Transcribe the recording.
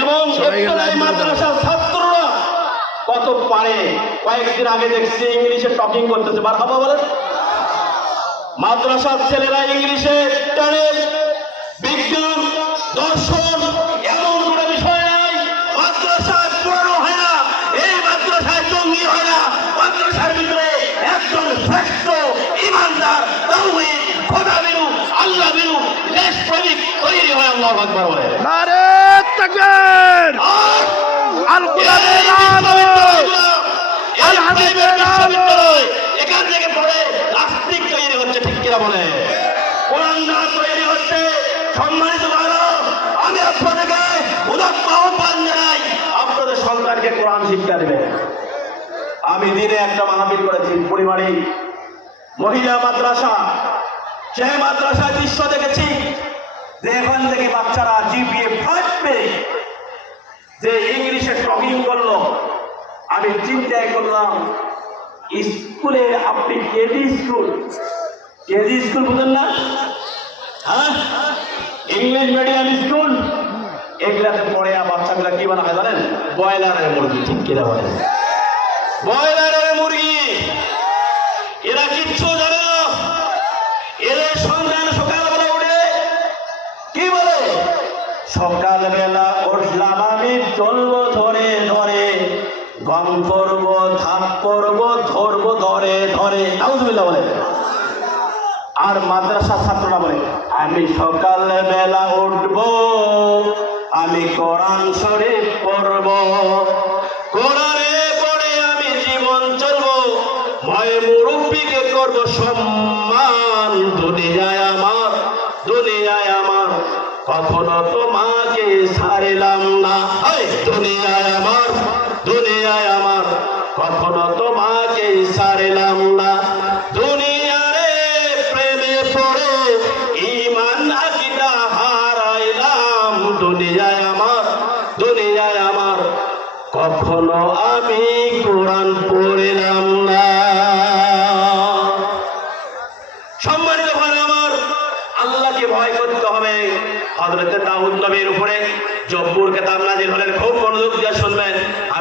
এবং মাদ্রাসার ছাত্ররা কত পারে। কয়েকদিন আগে দেখছি ইংলিশে টকিং করতেছে, মারহাবা বলেন। মাদ্রাসার ছেলেরা ইংলিশে টানে, বিজ্ঞান, দর্শন, এমন কোনো বিষয় নাই মাদ্রাসায় পড়ানো হয় না। এই মাদ্রাসায় জঙ্গি হয় না। মাদ্রাসার ভিতরে একজন শ্রেষ্ঠ ইমানদার, তাওহীদ, খোদা বিরু, আল্লাহ বিরু, দেশপ্রেমিক তৈরি হয়। আল্লাহু আকবার বলে। নারে তাকবীর। আল কোরআনের আলো, আল হাদিসের আলো। এখান থেকে পড়ে নাস্তিক তৈরি হচ্ছে, ঠিক কিনা বলে? কোরআন না তৈরি হচ্ছে। সম্মানিত ভাইরা, আমি আপনাদেরকে উদাত্ত আহ্বান জানাই, আপনাদের সন্তানকে কোরআন শিক্ষা দেবেন। আমি দিনে একটা মাহফিল করেছি পরিবারে, মহিলা মাদ্রাসা। সেই মাদ্রাসায় দৃশ্য দেখেছি যে এখান থেকে বাচ্চারা জিপিএ 5 পেয়ে যে ইংলিশে টকিং করলো। আমি চিন্তাই করলাম, স্কুলে আপনি কেজি স্কুল বুঝেন না? হ্যাঁ, ইংলিশ মিডিয়াম স্কুল, এগুলাতে পড়ে বাচ্চাগুলা কি বানা হয় জানেন? ব্রয়লারের মুরগি, ঠিক কিনা বলেন? ব্রয়লারের মুরগি। এরা কিচ্ছু জানে না। এদের সন্তান সকালবেলা উঠে কি বলে? সকালবেলা উঠলাম আমি, চলবো ধরে ধরে, গম করবো, ধাপ করবো, ধরবো ধরে ধরে। আউযুবিল্লাহ বলে। আর মাদ্রাসা ছাত্ররা বলে, আমি সকালবেলা উঠবো, আমি কোরআন শরীফ পড়বো, কোরআনে পড়ে আমি জীবন চলবো, ভয় মুরব্বীকে করবো সম্মান। দুনিয়ায় আমার কখনো তোমাকে ছাড়লাম না। দুনিয়ায় আমার কখনো তোমাকে ছাড়লাম না। দুনিয়ারে প্রেমে পড়ে ঈমান আকীদা হারাইলাম। দুনিয়ায় আমার কখনো আমি কোরআন পড়লাম না। সম্মানিত ভাই আমার, আল্লাহকে ভয় করতে হবে। হযরত দাউদ নবীর উপরে জব্বুর কিতাব নাযিল হলেন, খুব মনোযোগ দিয়ে শুনবেন। আমি